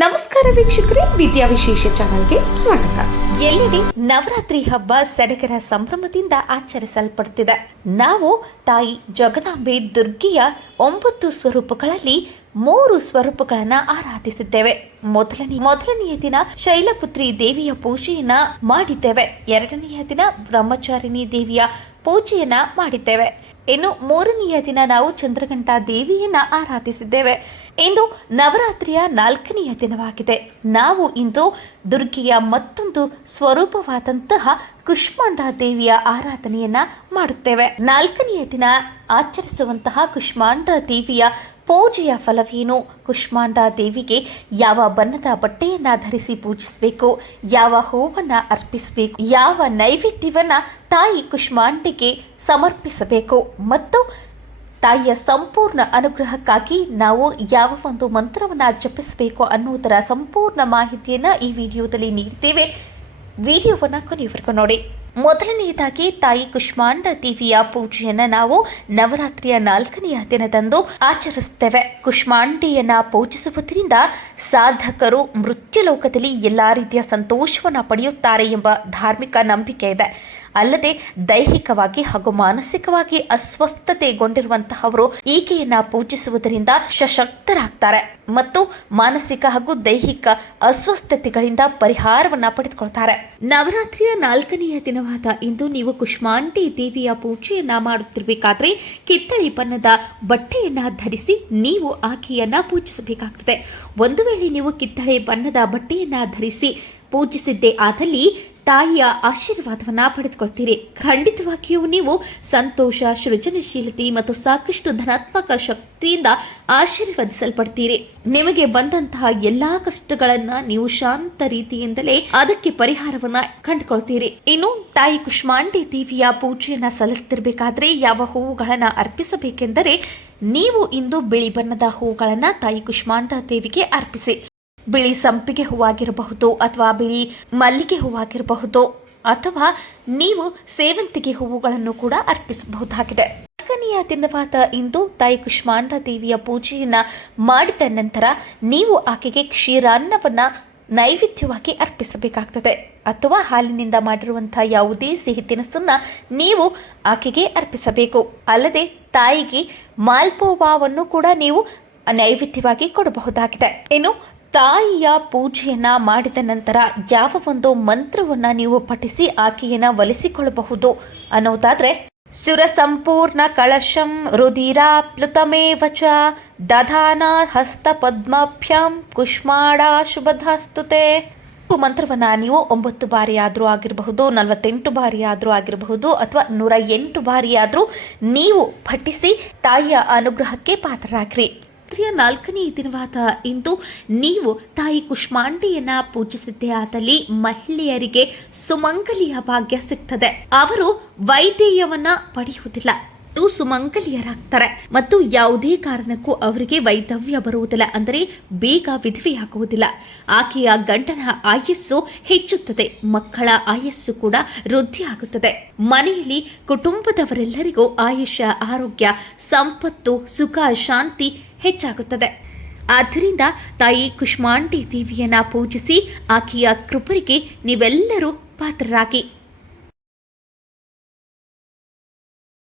ನಮಸ್ಕಾರ ವೀಕ್ಷಕರೇ, ವಿದ್ಯಾ ವಿಶೇಷ ಚಾನಲ್ಗೆ ಸ್ವಾಗತ. ಎಲ್ಲೆಡೆ ನವರಾತ್ರಿ ಹಬ್ಬ ಸಡಗರ ಸಂಭ್ರಮದಿಂದ ಆಚರಿಸಲ್ಪಡುತ್ತಿದೆ. ನಾವು ತಾಯಿ ಜಗದಾಂಬೆ ದುರ್ಗೆಯ 9 ಸ್ವರೂಪಗಳಲ್ಲಿ 3 ಸ್ವರೂಪಗಳನ್ನು ಆರಾಧಿಸಿದ್ದೇವೆ. ಮೊದಲನೆಯ ದಿನ ಶೈಲಪುತ್ರಿ ದೇವಿಯ ಪೂಜೆಯನ್ನ ಮಾಡಿದ್ದೇವೆ. ಎರಡನೆಯ ದಿನ ಬ್ರಹ್ಮಚಾರಿಣಿ ದೇವಿಯ ಪೂಜೆಯನ್ನ ಮಾಡಿದ್ದೇವೆ. ಇನ್ನು 3ನೆಯ ದಿನ ನಾವು ಚಂದ್ರಘಂಟಾ ದೇವಿಯನ್ನ ಆರಾಧಿಸಿದ್ದೇವೆ. ಇಂದು ನವರಾತ್ರಿಯ 4ನೆಯ ದಿನವಾಗಿದೆ. ನಾವು ಇಂದು ದುರ್ಗೆಯ ಮತ್ತೊಂದು ಸ್ವರೂಪವಾದಂತಹ ಕುಷ್ಮಾಂಡಾ ದೇವಿಯ ಆರಾಧನೆಯನ್ನ ಮಾಡುತ್ತೇವೆ. 4ನೆಯ ದಿನ ಆಚರಿಸುವಂತಹ ಕುಷ್ಮಾಂಡಾ ದೇವಿಯ ಪೂಜೆಯ ಫಲವೇನು? ಕುಷ್ಮಾಂಡಾ ದೇವಿಗೆ ಯಾವ ಬಣ್ಣದ ಬಟ್ಟೆಯನ್ನ ಧರಿಸಿ ಪೂಜಿಸಬೇಕು, ಯಾವ ಹೂವನ್ನ ಅರ್ಪಿಸಬೇಕು, ಯಾವ ನೈವೇದ್ಯವನ್ನ ತಾಯಿ ಕುಷ್ಮಾಂಡೆಗೆ ಸಮರ್ಪಿಸಬೇಕು ಮತ್ತು ತಾಯಿಯ ಸಂಪೂರ್ಣ ಅನುಗ್ರಹಕ್ಕಾಗಿ ನಾವು ಯಾವ ಒಂದು ಮಂತ್ರವನ್ನು ಜಪಿಸಬೇಕು ಅನ್ನುವುದರ ಸಂಪೂರ್ಣ ಮಾಹಿತಿಯನ್ನು ಈ ವಿಡಿಯೋದಲ್ಲಿ ನೀಡುತ್ತೇವೆ. ವಿಡಿಯೋವನ್ನು ಕೊನೆಯವರೆಗೂ ನೋಡಿ. ಮೊದಲನೆಯದಾಗಿ ತಾಯಿ ಕುಷ್ಮಾಂಡಾ ದೇವಿಯ ಪೂಜೆಯನ್ನು ನಾವು ನವರಾತ್ರಿಯ 4ನೆಯ ದಿನದಂದು ಆಚರಿಸುತ್ತೇವೆ. ಕುಷ್ಮಾಂಡೆಯನ್ನ ಪೂಜಿಸುವುದರಿಂದ ಸಾಧಕರು ಮೃತ್ಯುಲೋಕದಲ್ಲಿ ಎಲ್ಲಾ ರೀತಿಯ ಸಂತೋಷವನ್ನು ಪಡೆಯುತ್ತಾರೆ ಎಂಬ ಧಾರ್ಮಿಕ ನಂಬಿಕೆ ಇದೆ. ಅಲ್ಲದೆ ದೈಹಿಕವಾಗಿ ಹಾಗೂ ಮಾನಸಿಕವಾಗಿ ಅಸ್ವಸ್ಥತೆಗೊಂಡಿರುವಂತಹವರು ಈಕೆಯನ್ನ ಪೂಜಿಸುವುದರಿಂದ ಸಶಕ್ತರಾಗ್ತಾರೆ ಮತ್ತು ಮಾನಸಿಕ ಹಾಗೂ ದೈಹಿಕ ಅಸ್ವಸ್ಥತೆಗಳಿಂದ ಪರಿಹಾರವನ್ನ ಪಡೆದುಕೊಳ್ತಾರೆ. ನವರಾತ್ರಿಯ 4ನೆಯ ದಿನವಾದ ಇಂದು ನೀವು ಕುಷ್ಮಾಂಡಿ ದೇವಿಯ ಪೂಜೆಯನ್ನ ಮಾಡುತ್ತಿರಬೇಕಾದ್ರೆ ಕಿತ್ತಳೆ ಬಣ್ಣದ ಬಟ್ಟೆಯನ್ನ ಧರಿಸಿ ನೀವು ಆಕೆಯನ್ನ ಪೂಜಿಸಬೇಕಾಗ್ತದೆ. ಒಂದು ವೇಳೆ ನೀವು ಕಿತ್ತಳೆ ಬಣ್ಣದ ಬಟ್ಟೆಯನ್ನ ಧರಿಸಿ ಪೂಜಿಸಿದ್ದೇ ಆದಲ್ಲಿ ತಾಯಿಯ ಆಶೀರ್ವಾದವನ್ನ ಪಡೆದುಕೊಳ್ತೀರಿ. ಖಂಡಿತವಾಗಿಯೂ ನೀವು ಸಂತೋಷ, ಸೃಜನಶೀಲತೆ ಮತ್ತು ಸಾಕಷ್ಟು ಧನಾತ್ಮಕ ಶಕ್ತಿಯಿಂದ ಆಶೀರ್ವದಿಸಲ್ಪಡ್ತೀರಿ. ನಿಮಗೆ ಬಂದಂತಹ ಎಲ್ಲಾ ಕಷ್ಟಗಳನ್ನ ನೀವು ಶಾಂತ ರೀತಿಯಿಂದಲೇ ಅದಕ್ಕೆ ಪರಿಹಾರವನ್ನ ಕಂಡುಕೊಳ್ತೀರಿ. ಇನ್ನು ತಾಯಿ ಕುಷ್ಮಾಂಡಿ ದೇವಿಯ ಪೂಜೆಯನ್ನ ಸಲ್ಲಿಸುತ್ತಿರಬೇಕಾದ್ರೆ ಯಾವ ಹೂವುಗಳನ್ನ ಅರ್ಪಿಸಬೇಕೆಂದರೆ ನೀವು ಇಂದು ಬಿಳಿ ಬಣ್ಣದ ಹೂವುಗಳನ್ನ ತಾಯಿ ಕುಷ್ಮಾಂಡಾ ದೇವಿಗೆ ಅರ್ಪಿಸಿ. ಬಿಳಿ ಸಂಪಿಗೆ ಹೂವಾಗಿರಬಹುದು ಅಥವಾ ಬಿಳಿ ಮಲ್ಲಿಗೆ ಹೂವಾಗಿರಬಹುದು ಅಥವಾ ನೀವು ಸೇವಂತಿಗೆ ಹೂವುಗಳನ್ನು ಕೂಡ ಅರ್ಪಿಸಬಹುದಾಗಿದೆ. 4ನೆಯ ದಿನವಾದ ಇಂದು ತಾಯಿ ಕುಷ್ಮಾಂಡಾ ದೇವಿಯ ಪೂಜೆಯನ್ನ ಮಾಡಿದ ನಂತರ ನೀವು ಆಕೆಗೆ ಕ್ಷೀರಾನ್ನವನ್ನ ನೈವೇದ್ಯವಾಗಿ ಅರ್ಪಿಸಬೇಕಾಗ್ತದೆ ಅಥವಾ ಹಾಲಿನಿಂದ ಮಾಡಿರುವಂತಹ ಯಾವುದೇ ಸಿಹಿ ತಿನಿಸನ್ನ ನೀವು ಆಕೆಗೆ ಅರ್ಪಿಸಬೇಕು. ಅಲ್ಲದೆ ತಾಯಿಗೆ ಮಾಲ್ಪೋವಾವನ್ನು ಕೂಡ ನೀವು ನೈವೇದ್ಯವಾಗಿ ಕೊಡಬಹುದಾಗಿದೆ. ಇನ್ನು ತಾಯಿಯ ಪೂಜೆಯನ್ನ ಮಾಡಿದ ನಂತರ ಯಾವ ಒಂದು ಮಂತ್ರವನ್ನ ನೀವು ಪಠಿಸಿ ಆಕೆಯನ್ನ ಒಲಿಸಿಕೊಳ್ಳಬಹುದು ಅನ್ನೋದಾದ್ರೆ, ಸುರ ಸಂಪೂರ್ಣ ಕಳಶಂ ರುಧಿರಾಪ್ಲುತಮೇವ ಚ ದಧಾನ ಹಸ್ತ ಪದ್ಮಾಭ್ಯಾಂ ಕುಷ್ಮಾಂಡಾ ಶುಭಧಾಸ್ತುತೆ. ಮಂತ್ರವನ್ನ ನೀವು 9 ಬಾರಿ ಆದರೂ ಆಗಿರಬಹುದು, 48 ಬಾರಿ ಆದರೂ ಆಗಿರಬಹುದು ಅಥವಾ 108 ಬಾರಿ ಆದರೂ ನೀವು ಪಠಿಸಿ ತಾಯಿಯ ಅನುಗ್ರಹಕ್ಕೆ ಪಾತ್ರರಾಗ್ರಿ. 4ನೆಯ ದಿನವಾದ ಇಂದು ನೀವು ತಾಯಿ ಕುಷ್ಮಾಂಡೆಯನ್ನ ಪೂಜಿಸಿದ್ದೇ ಆದಲ್ಲಿ ಮಹಿಳೆಯರಿಗೆ ಸುಮಂಗಲಿಯ ಭಾಗ್ಯ ಸಿಗ್ತದೆ. ಅವರು ವೈದೇಹ್ಯವನ್ನ ಪಡೆಯುವುದಿಲ್ಲ, ಸುಮಂಗಲಿಯರಾಗ್ತಾರೆ ಮತ್ತು ಯಾವುದೇ ಕಾರಣಕ್ಕೂ ಅವರಿಗೆ ವೈಧವ್ಯ ಬರುವುದಿಲ್ಲ, ಅಂದರೆ ಬೇಗ ವಿಧವೆಯಾಗುವುದಿಲ್ಲ. ಆಕೆಯ ಗಂಡನ ಆಯಸ್ಸು ಹೆಚ್ಚುತ್ತದೆ, ಮಕ್ಕಳ ಆಯಸ್ಸು ಕೂಡ ವೃದ್ಧಿಯಾಗುತ್ತದೆ. ಮನೆಯಲ್ಲಿ ಕುಟುಂಬದವರೆಲ್ಲರಿಗೂ ಆಯುಷ್ಯ, ಆರೋಗ್ಯ, ಸಂಪತ್ತು, ಸುಖ, ಶಾಂತಿ ಹೆಚ್ಚಾಗುತ್ತದೆ. ಆದ್ದರಿಂದ ತಾಯಿ ಕುಷ್ಮಾಂಡಿ ದೇವಿಯನ್ನ ಪೂಜಿಸಿ ಆಕೆಯ ಕೃಪೆಗೆ ನೀವೆಲ್ಲರೂ ಪಾತ್ರರಾಗಿ.